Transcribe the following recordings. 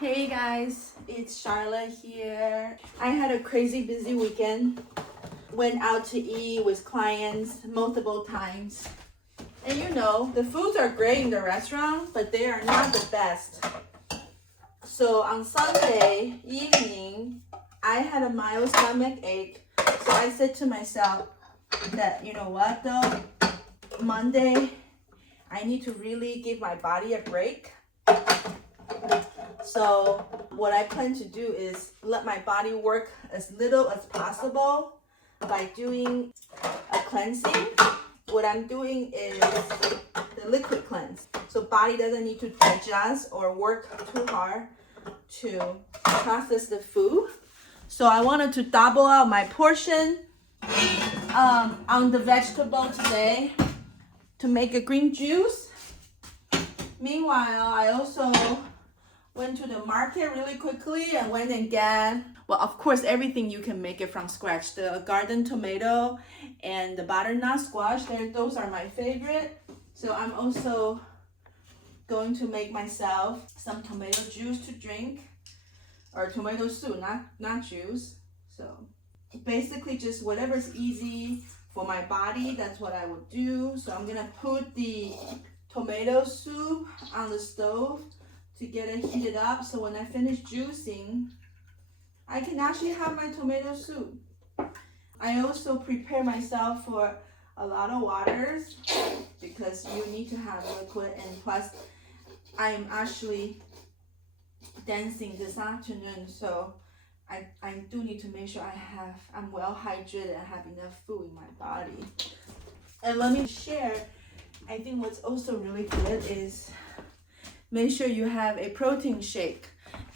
Hey guys, it's Charlotte here. I had a crazy busy weekend. Went out to eat with clients multiple times. And you know, the foods are great in the restaurant, but they are not the best. So on Sunday evening, I had a mild stomach ache. So I said to myself that, you know what though, Monday, I need to really give my body a break. So what I plan to do is let my body work as little as possible by doing a cleansing. What I'm doing is the liquid cleanse. So body doesn't need to digest or work too hard to process the food. So I wanted to double out my portion on the vegetable today to make a green juice. Meanwhile, I also went to the market really quickly and went and get, well, of course, everything you can make it from scratch. The garden tomato and the butternut squash, those are my favorite. So I'm also going to make myself some tomato juice to drink, or tomato soup, not juice. So basically just whatever's easy for my body, that's what I would do. So I'm gonna put the tomato soup on the stove to get it heated up, so when I finish juicing, I can actually have my tomato soup. I also prepare myself for a lot of waters because you need to have liquid, and plus I am actually dancing this afternoon, so I do need to make sure I'm well hydrated and have enough food in my body. And let me share, I think what's also really good is make sure you have a protein shake.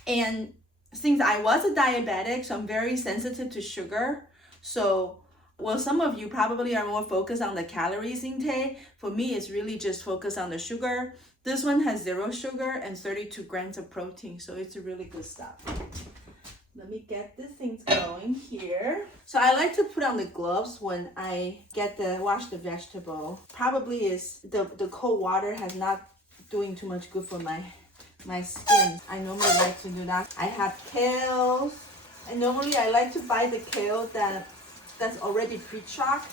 And since I was a diabetic, so I'm very sensitive to sugar. So, well, some of you probably are more focused on the calories intake. For me, it's really just focused on the sugar. This one has 0 sugar and 32 grams of protein. So it's really good stuff. Let me get these things going here. So I like to put on the gloves when I wash the vegetable. Probably is the cold water has not doing too much good for my skin. I normally like to do that. I have kale, and normally I like to buy the kale that's already pre-chopped.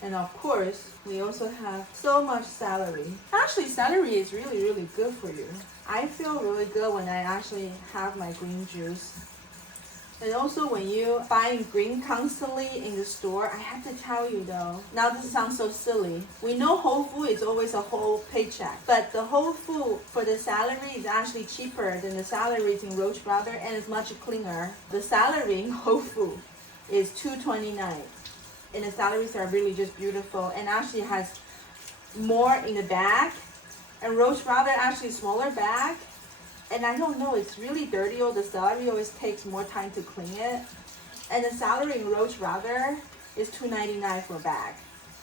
And of course, we also have so much celery. Actually, celery is really, really good for you. I feel really good when I actually have my green juice. And also when you buying green constantly in the store, I have to tell you though, now this sounds so silly. We know whole food is always a whole paycheck, but the whole food for the celery is actually cheaper than the celeries in Roach Brother, and it's much cleaner. The celery in whole food is $2.29, and the celeries are really just beautiful, and actually has more in the bag. And Roach Brother actually smaller bag. And I don't know, it's really dirty, or the celery always takes more time to clean it. And the celery in Roach Brother is $2.99 for a bag.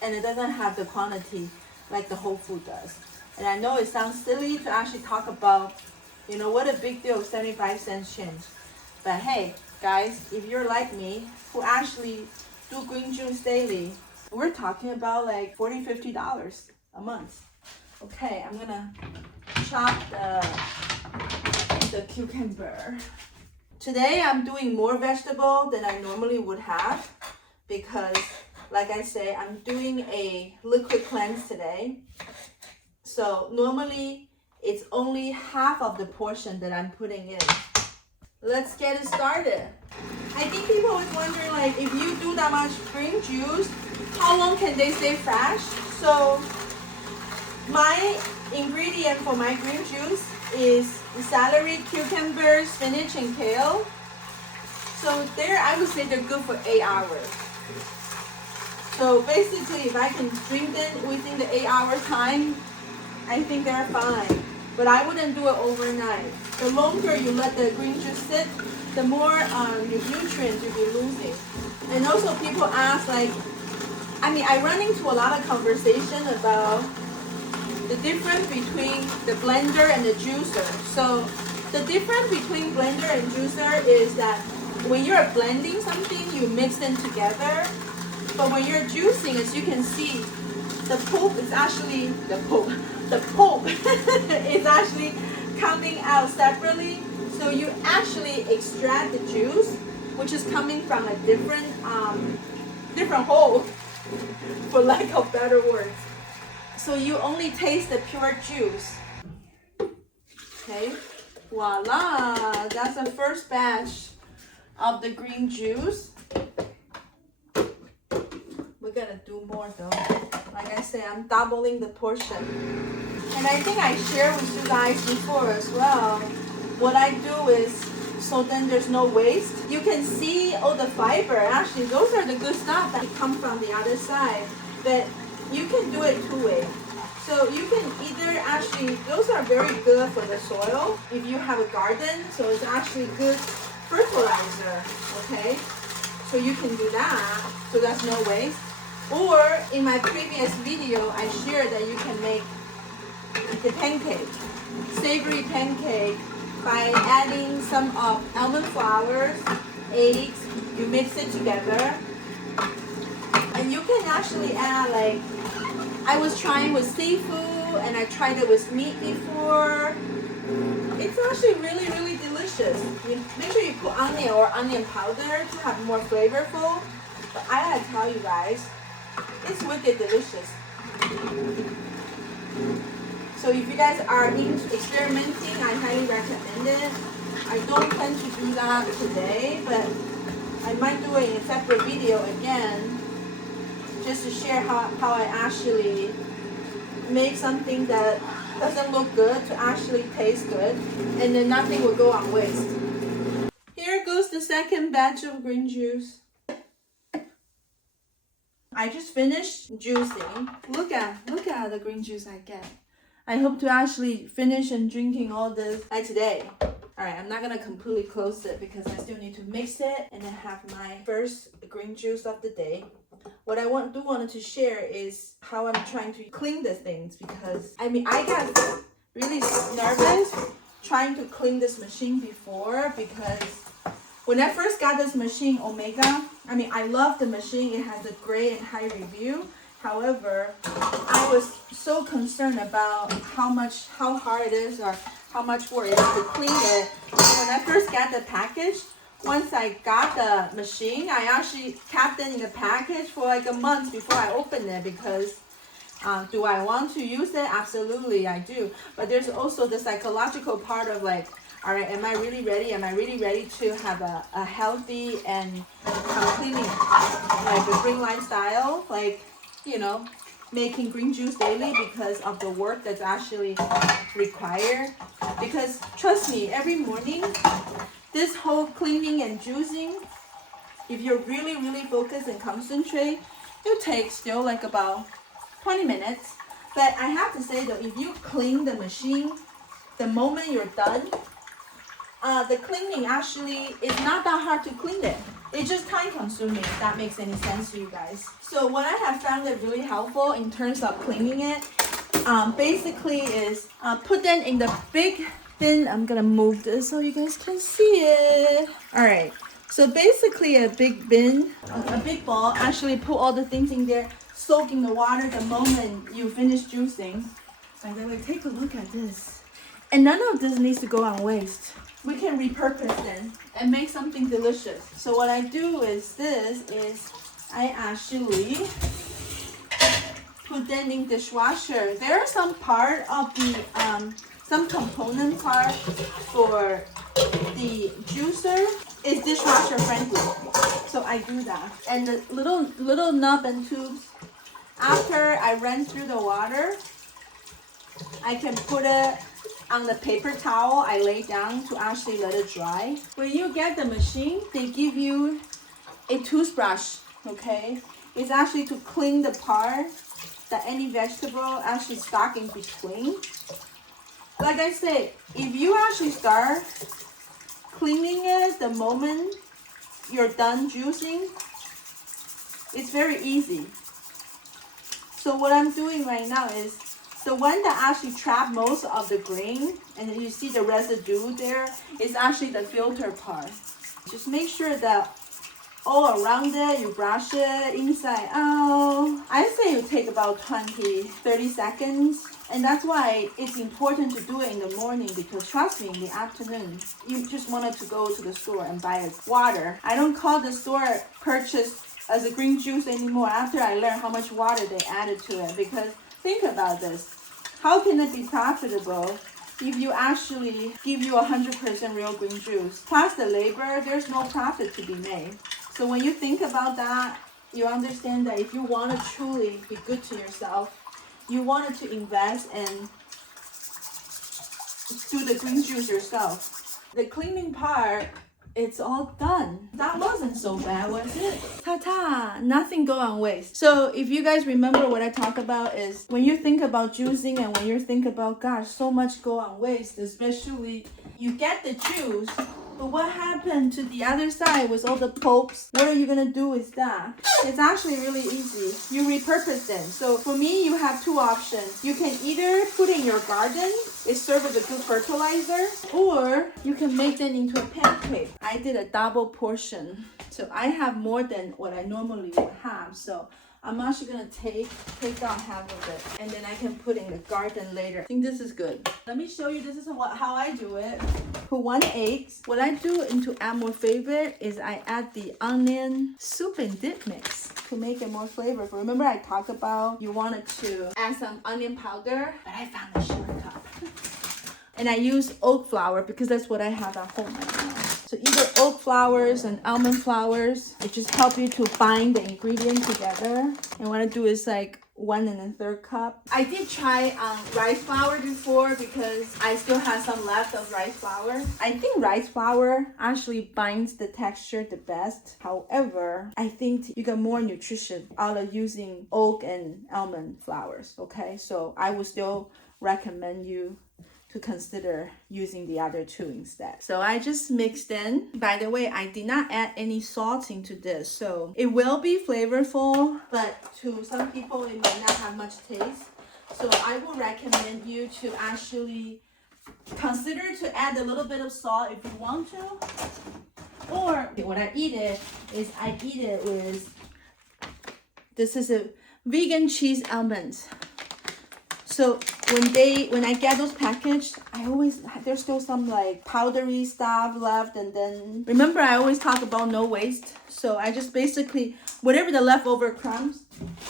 And it doesn't have the quantity like the whole food does. And I know it sounds silly to actually talk about, you know, what a big deal, 75 cents change. But hey, guys, if you're like me, who actually do green juice daily, we're talking about like $40, $50 a month. Okay, I'm gonna chop the cucumber. Today I'm doing more vegetable than I normally would have because, like I say, I'm doing a liquid cleanse today. So normally it's only half of the portion that I'm putting in. Let's get it started. I think people always wondering, like, if you do that much green juice, how long can they stay fresh? So my ingredient for my green juice is celery, cucumber, spinach, and kale. So I would say they're good for 8 hours. So basically, if I can drink them within the 8-hour time, I think they're fine. But I wouldn't do it overnight. The longer you let the green juice sit, the more nutrients you'll be losing. And also people ask, like, I run into a lot of conversation about the difference between the blender and the juicer. So the difference between blender and juicer is that when you're blending something, you mix them together. But when you're juicing, as you can see, the pulp is actually is actually coming out separately. So you actually extract the juice, which is coming from a different hole, for lack of better words. So you only taste the pure juice. Okay, voila, that's the first batch of the green juice. We're gonna do more though. Like I say, I'm doubling the portion. And I think I shared with you guys before as well. What I do is, so then there's no waste. You can see all the fiber. Actually, those are the good stuff that come from the other side. But you can do it two ways. So you can either actually, those are very good for the soil if you have a garden. So it's actually good fertilizer, okay? So you can do that. So that's no waste. Or in my previous video, I shared that you can make the pancake, savory pancake, by adding some of almond flour, eggs. You mix it together. And you can actually add, like, I was trying with seafood and I tried it with meat before. It's actually really, really delicious. You make sure you put onion or onion powder to have more flavorful. But I gotta tell you guys, it's wicked delicious. So if you guys are into experimenting, I highly recommend it. I don't plan to do that today, but I might do it in a separate video again, just to share how I actually make something that doesn't look good to actually taste good, and then nothing will go on waste. Here goes the second batch of green juice. I just finished juicing. Look at the green juice I get. I hope to actually finish and drinking all this by today. Alright, I'm not gonna completely close it because I still need to mix it and then have my first green juice of the day. What I wanted to share is how I'm trying to clean the things, because I got really nervous trying to clean this machine before, because when I first got this machine, Omega, I love the machine. It has a great and high review. However, I was so concerned about how hard it is or how much work it is to clean it. When I first got the package, once I got the machine, I actually kept it in the package for like a month before I opened it, because do I want to use it? Absolutely, I do. But there's also the psychological part of like, all right, am I really ready? Am I really ready to have a healthy and completely like a green lifestyle? Like, making green juice daily because of the work that's actually required. Because trust me, every morning, this whole cleaning and juicing, if you're really, really focused and concentrate, it'll take still like about 20 minutes. But I have to say though, if you clean the machine, the moment you're done, the cleaning actually is not that hard to clean it. It's just time consuming, if that makes any sense to you guys. So what I have found it really helpful in terms of cleaning it, basically is put them in the big bin. I'm gonna move this so you guys can see it. All right, so basically a big bin, a big bowl, actually put all the things in there, soak in the water the moment you finish juicing. By the way, take a look at this. And none of this needs to go on waste. We can repurpose them and make something delicious. So what I do is I actually put them in dishwasher. There are some part of the some component part for the juicer is dishwasher friendly. So I do that. And the little knob and tubes, after I rinse through the water, I can put it on the paper towel I lay down to actually let it dry. When you get the machine, they give you a toothbrush, okay? It's actually to clean the part that any vegetable actually stuck in between. Like I said, if you actually start cleaning it the moment you're done juicing, it's very easy. So what I'm doing right now is, the one that actually traps most of the grain, and then you see the residue there, is actually the filter part. Just make sure that all around it, you brush it inside out. I say you take about 20-30 seconds And that's why it's important to do it in the morning, because trust me, in the afternoon, you just wanted to go to the store and buy a water. I don't call the store purchase as a green juice anymore after I learned how much water they added to it. Because think about this. How can it be profitable if you actually give you 100% real green juice? Plus the labor, there's no profit to be made. So when you think about that, you understand that if you want to truly be good to yourself, you wanted to invest and do the green juice yourself. The cleaning part, it's all done. That wasn't so bad, was it? Ta-ta! Nothing go on waste. So if you guys remember what I talk about is when you think about juicing and when you think about, gosh, so much go on waste, especially you get the juice, but what happened to the other side with all the pulps? What are you gonna do with that? It's actually really easy. You repurpose them. So for me, you have two options. You can either put in your garden, it serves as a good fertilizer, or you can make them into a pancake. I did a double portion. So I have more than what I normally would have. So I'm actually gonna take down half of it, and then I can put in the garden later. I think this is good. Let me show you, this is how I do it. For 1 egg, what I do into add more flavor is I add the onion soup and dip mix to make it more flavorful. Remember I talked about you wanted to add some onion powder, but I found a shortcut. And I use oat flour because that's what I have at home right now. So either oat flours and almond flours, it just help you to bind the ingredient together. And what I do is like 1 1/3 cup. I did try rice flour before because I still have some left of rice flour. I think rice flour actually binds the texture the best. However, I think you get more nutrition out of using oat and almond flours, okay? So I would still recommend you to consider using the other two instead. So I just mixed in. By the way, I did not add any salt into this, so it will be flavorful, but to some people it might not have much taste. So I would recommend you to actually consider to add a little bit of salt if you want to. Or when I eat it is I eat it with, this is a vegan cheese almonds. So when I get those packaged, there's still some like powdery stuff left, and then remember I always talk about no waste. So I just basically, whatever the leftover crumbs,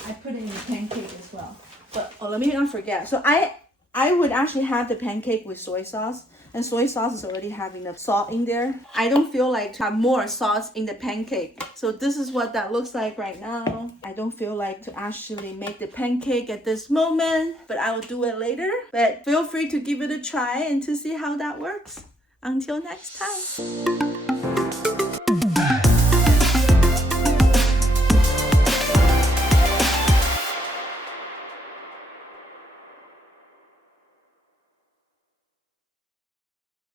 I put in the pancake as well. But let me not forget. So I would actually have the pancake with soy sauce, and soy sauce is already having the salt in there. I don't feel like to have more sauce in the pancake. So this is what that looks like right now. I don't feel like to actually make the pancake at this moment, but I will do it later. But feel free to give it a try and to see how that works. Until next time.